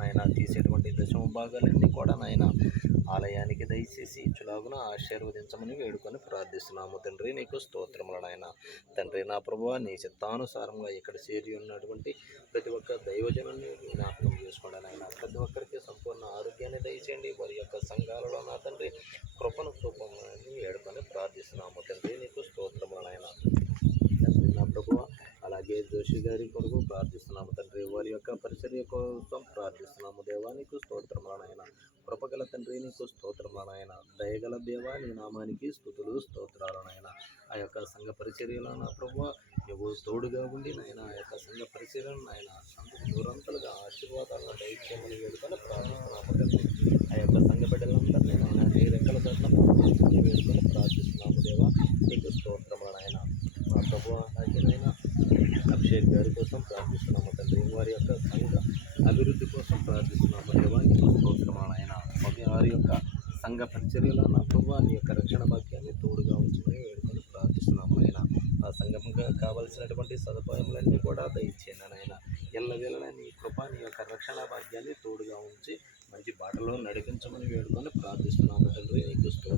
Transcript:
నాయన తీసేటువంటి దశమ భాగాలన్నీ కూడా నాయన ఆలయానికి దయచేసి ఇచ్చులాగున ఆశీర్వదించమని వేడుకొని ప్రార్థిస్తున్నాము తండ్రి. నీకు స్తోత్రములు నాయన. తండ్రి నా ప్రభువా, నీ చిత్తానుసారంగా ఇక్కడ చేరి ఉన్నటువంటి ప్రతి ఒక్క దైవజనాన్ని జ్ఞాపకం చేసుకోండి నాయన. ప్రతి ఒక్కరికి సంపూర్ణ ఆరోగ్యాన్ని దయచేయండి. వారి యొక్క సంఘాలలో నా తండ్రి కృపను చూపమని వేడుకొని ప్రార్థిస్తున్నాము తండ్రి. నీకు స్తోత్రములు నాయన. తండ్రి నా ప్రభువా, అలాగే జోషి గారి కొరకు ప్రార్థిస్తున్నాము తండ్రి. వారి యొక్క పరిచర్య కోసం ప్రార్థిస్తున్నాము దేవా. నీకు స్తోత్రములు నాయన. కృపగల తండ్రి నీకు స్తోత్రములు నాయన. దయగల దేవా, నీ నామానికి స్తుతులు స్తోత్రాలు నాయన. ఆ యొక్క సంఘ పరిచర్యలో నా ప్రభువా నువ్వు తోడుగా ఉండి నాయన ఆ యొక్క సంఘ పరిచర్యను నాయన నూరంతలుగా ఆశీర్వాదాలను దయచేయమని వేడుకొని ప్రార్థిస్తున్నాము తండ్రి. ఆ యొక్క సంఘ బిడ్డలందరినీ నాయన నీ రెక్కల చోట్ల వేడుకొని ప్రార్థిస్తున్నాము దేవా. నీకు స్తోత్రములు నాయన. మా ప్రభువా, అలాగేనైనా అభిషేక్ గారి కోసం ప్రార్థిస్తున్నాము తండ్రి. వారి యొక్క సంఘ అభివృద్ధి కోసం ప్రార్థిస్తున్నాము దేవా. నీకు స్తోత్రములు నాయన. వారి యొక్క సంఘ పరిచర్యలో నా ప్రభువా నీ యొక్క రక్షణ భాగ్యాన్ని తోడుగా ఉంచుకొని వేడుకొని ప్రార్థిస్తున్నాము నాయన. ఆ సంఘంగా కావలసినటువంటి సదుపాయములన్నీ కూడా దయచేయండి నాయన. ఎల్లవేళలా నీ కృప నీ యొక్క రక్షణ భాగ్యాన్ని తోడుగా ఉంచి మంచి బాటలో నడిపించమని వేడుకొని ప్రార్థిస్తున్నాము తండ్రి. నీకు స్తోత్రం.